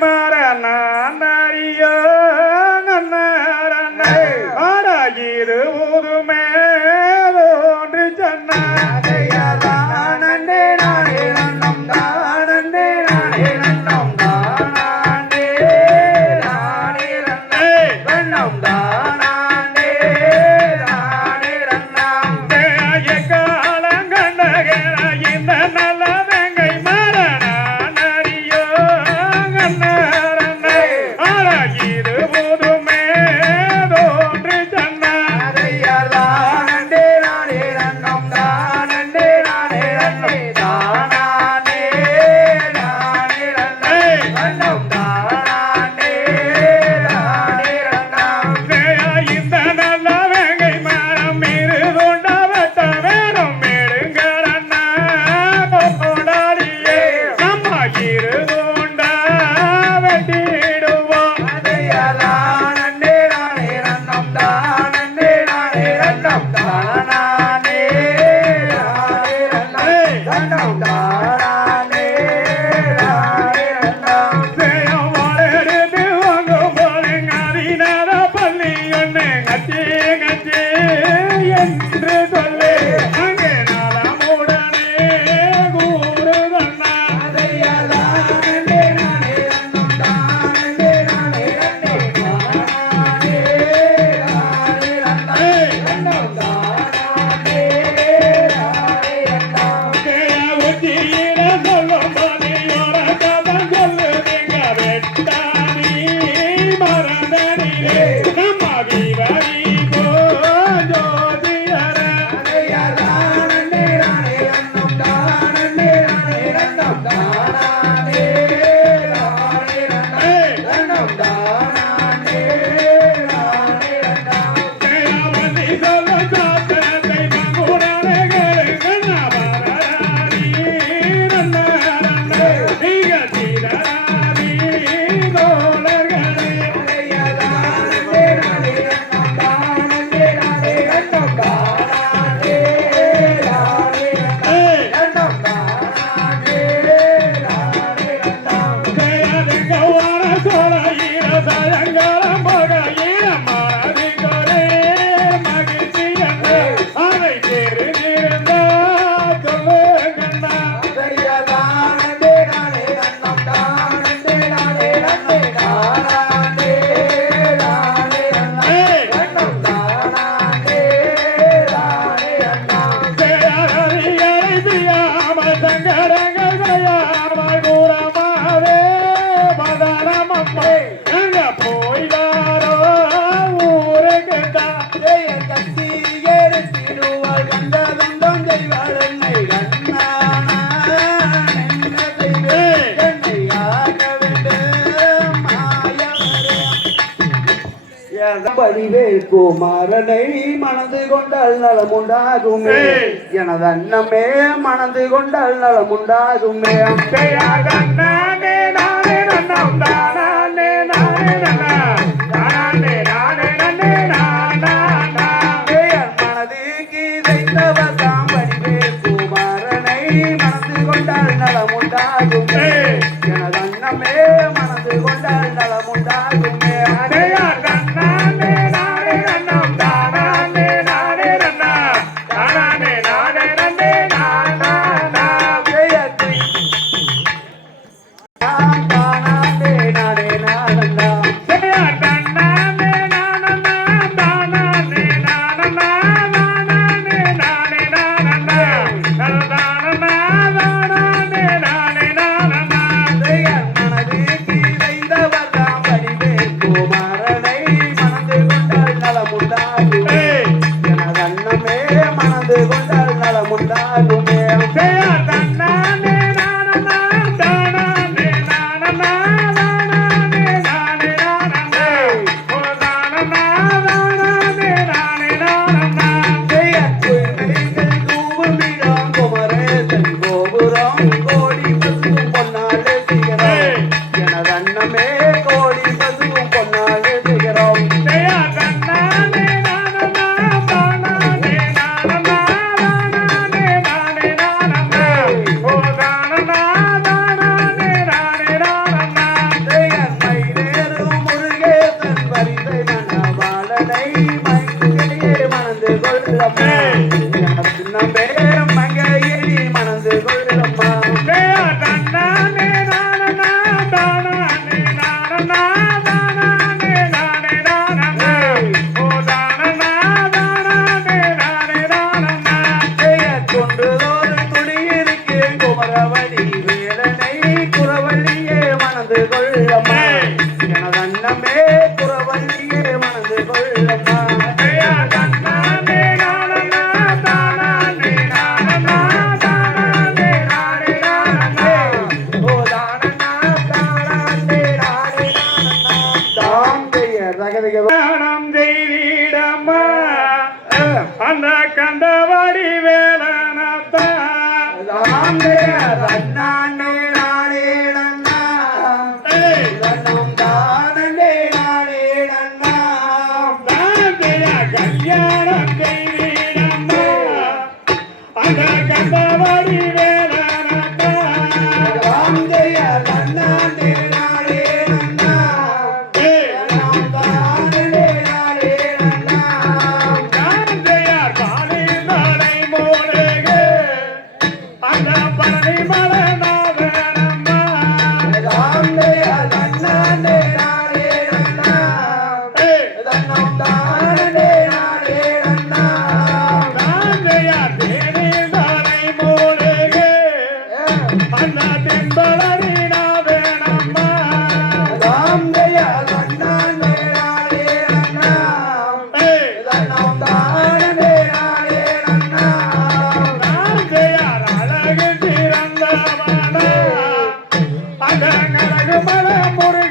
மாற நான் அறியோ நன்னே ஆடாகிரு ஊதுமே தோன்றி சொன்னே நானே நன்னம் தானே நானே நன்னம் தானே நானே நன்னம் தானே நானே நன்னம் காலங்கண்ட இந்த நல்ல வெங்கை மரண நரியோ கண்ணே ஆராகிரு போதுமே தோன்றி சொன்னே நானே நன்னம் தானே நானே நன்னம் தானே நானே நன்னம் தானே நானே நன்னம் இந்த நல்ல வெங்கை மரம் மீது கொண்டவட்ட வேறும் மேடுங்கரண்ணா கொண்டாடியே நம்ம இருதுண்டா வெட்டிடுவோம் நன்னே நானே நன்னம் தானே நானே நன்னம் தானே நானே நன்னம் தானே நானே நன்னம் சேயம் வாழெடுத்து வாங்கும் போதுங்க அதினார பள்ளி ஒன்று கச்சி கச்சி என்று சொல்லி அங்கே நலமுடனே கூறுதண்ணா நன்னே நானே நன்னம் தானே நானே நன்னே தானே நானே நன்னம் தானே நானே நன்னம் உச்சியில சொல்லும் போது ஒரு கதை சொல்லுதுங்க வெட்டானி மறந்தனிலே நம்ம விவரி போ ஜோதியர நன்னே நானே நன்னம் தானே நானே நன்னம் தானே நானே நன்னம் தானே நானே நன்னம் சேவதி சொல்ல சாத்திரத்தை பங்குடனே கேளுங்க வரராரி நன்னே நீங்க தீரராரி தோழர்களே நன்னே நானே நன்னம் தானே நானே நன்னம் தானே நானே நன்னம் தானே நானே நன்னம் சேயதுங்க வார சோழ ஈர சாயங்காலம் போக ஈர மறதிகளே மகிழ்ச்சி என்று அதை தெரிஞ்சிருந்தா சொல்லுங்கண்ணா நன்னே நானே நன்னம் தானே நானே நன்னே தானே நானே நன்னம் தானே நானே நன்னம் சேயறியறை செய்யாமல் சங்கடங்கள் செய்யாமல் கூறமாவே மதனமம்மை எங்க போய்தாரோ ஊருக்கு தான் கத்தி எடுத்திடுவாள் கண்டதுண்டம் செய்வாள் என்னை கண்ணானா என்ன செய்வேன் என்னை ஆக்க வேண்டும் மாயவரே படிவேல் குமாரனை மணந்து கொண்டால் நலமுண்டாகுமே எனது அன்னமே மணந்து கொண்டால் நலமுண்டாகுமே நானே நானே நன்னம் தானே நானே நானே நானே நன்னே நானா மனதுக்கு இதைத்தவர் தாம் படிவேல் குமாரனை மணந்து கொண்டால் நலமுண்டாகுமே எனது அன்னமே மணந்து கொண்டால் நலமுண்டாகுமே நானே நானே நன்னம் தானே நானே நானே நானே நன்னே நானா மனதுக்கு இதைத்தவர் தாம் மனது கொள்ளம்மா எனது அண்ணமே குறவள்ளியே மனது கொள்ளம்மா ஐயா தன்னானே நானனா தானானே நானனா தானானே நானே நானனா ஓ தானனா தானானே நானே நானனா தாம் செய்ய ரகதிக தானம் செய்திடம்மா அந்த கந்தவாடி வேலனத்தா தாம் செய்ய தன்னானே நானே நன்னா தன்னம் தானே நானே நன்னா தானத்தையா கல்யாணம் செய்திடம்மா அந்த கந்தவாடி வேலனத்தா தாம் செய்ய தன்னானே நானே நன்னா தன்னம் தானே நானே நன்னா தானத்தையார் பாலை மலை மோடுக அந்த பழனி மலை நாதனம்மா தாம் செய்ய தன்னானே நானே நன்னா தன்னம் தானே நானே நன்னா தானத்தையார் தேனி மலை மோடுக அந்த தென்பழனி நாதனம்மா தாம் செய்ய தன்னானே நானே நன்னா தன்னம் தானே நானே நன்னா தானத்தையார் அழகு திறந்தவனா அந்த கரகு மலை முரு